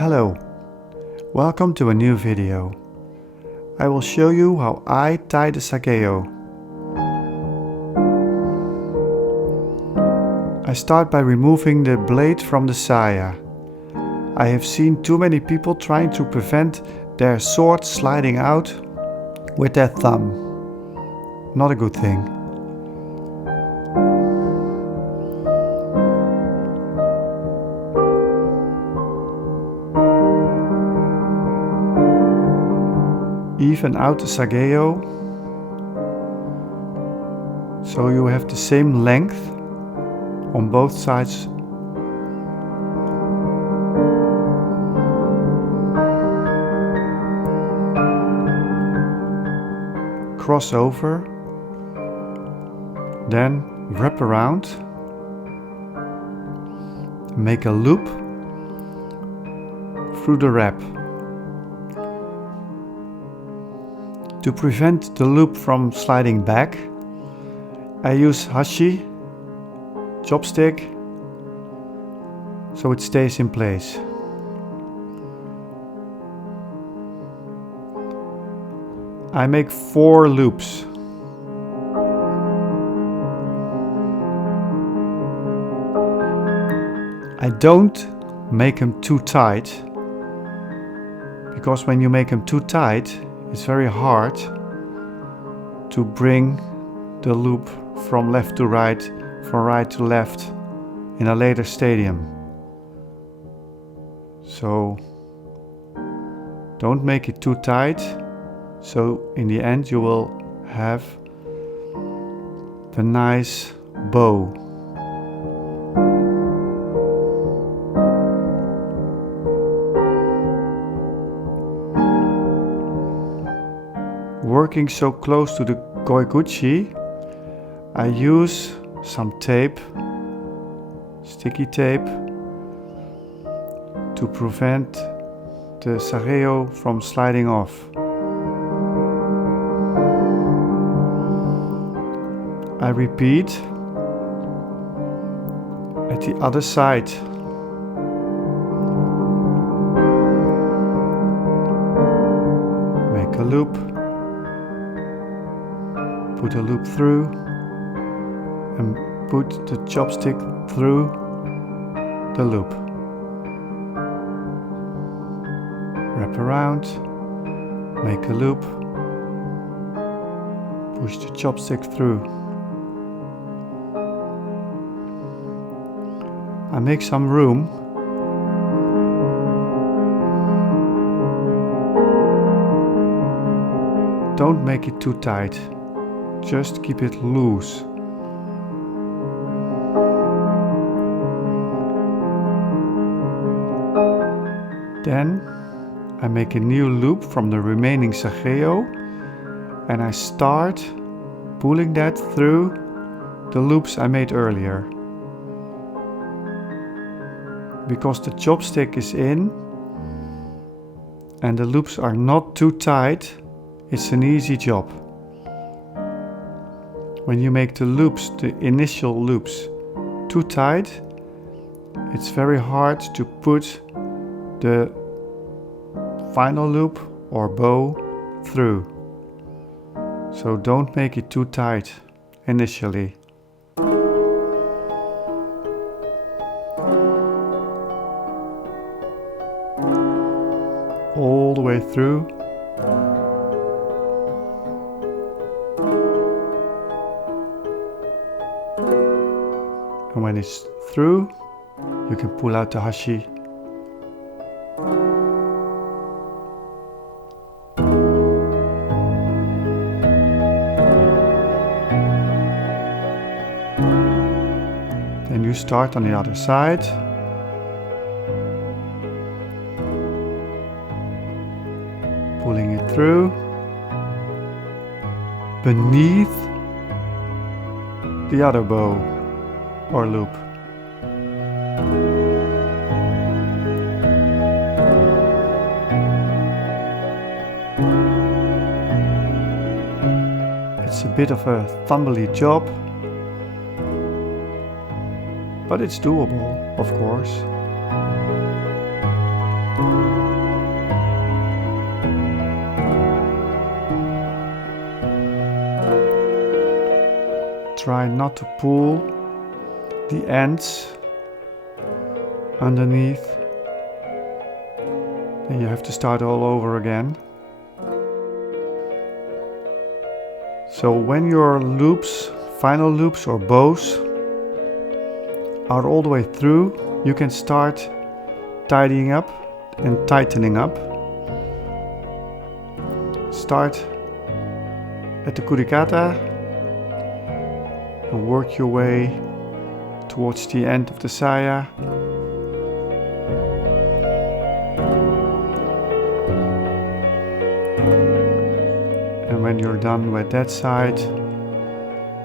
Hello, welcome to a new video. I will show you how I tie the sageo. I start by removing the blade from the saya. I have seen too many people trying to prevent their sword sliding out with their thumb. Not a good thing. Even out the sageo, so you have the same length on both sides. Cross over, then wrap around, make a loop through the wrap. To prevent the loop from sliding back, I use hashi, chopstick, so it stays in place. I make 4 loops. I don't make them too tight, because when you make them too tight, it's very hard to bring the loop from left to right, from right to left in a later stadium. So don't make it too tight, so in the end you will have the nice bow. Working so close to the goiguchi, I use some tape, sticky tape, to prevent the sageo from sliding off. I repeat at the other side. Make a loop. Put a loop through and put the chopstick through the loop. Wrap around, make a loop, push the chopstick through. I make some room. Don't make it too tight. Just keep it loose. Then I make a new loop from the remaining sageo and I start pulling that through the loops I made earlier. Because the chopstick is in and the loops are not too tight, it's an easy job. When you make the loops, the initial loops, too tight, it's very hard to put the final loop or bow through. So don't make it too tight initially. All the way through. And when it's through, you can pull out the hashi. Then you start on the other side. Pulling it through. Beneath the other bow or loop. It's a bit of a thumbly job, but it's doable, of course. Try not to pull the ends underneath. Then you have to start all over again. So when your loops, final loops or bows, are all the way through, you can start tidying up and tightening up. Start at the kurikata and work your way towards the end of the saya. And when you're done with that side,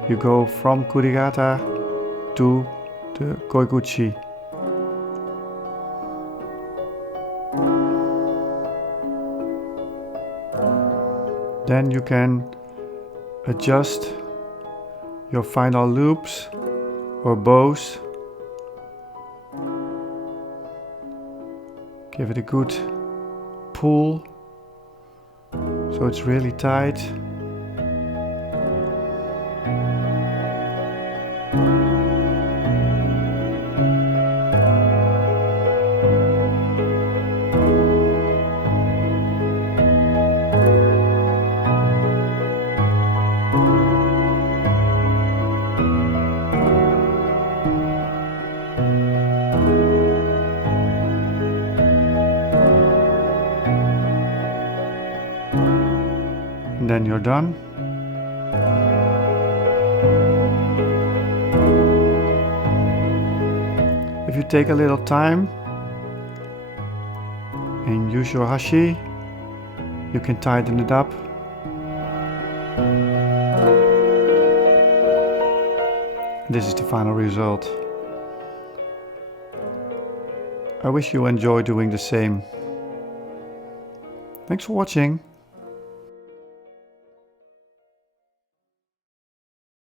you go from kurigata to the koiguchi. Then you can adjust your final loops or bows. Give it a good pull so it's really tight. And then you're done. If you take a little time and use your hashi, you can tighten it up. This is the final result. I wish you enjoy doing the same. Thanks for watching.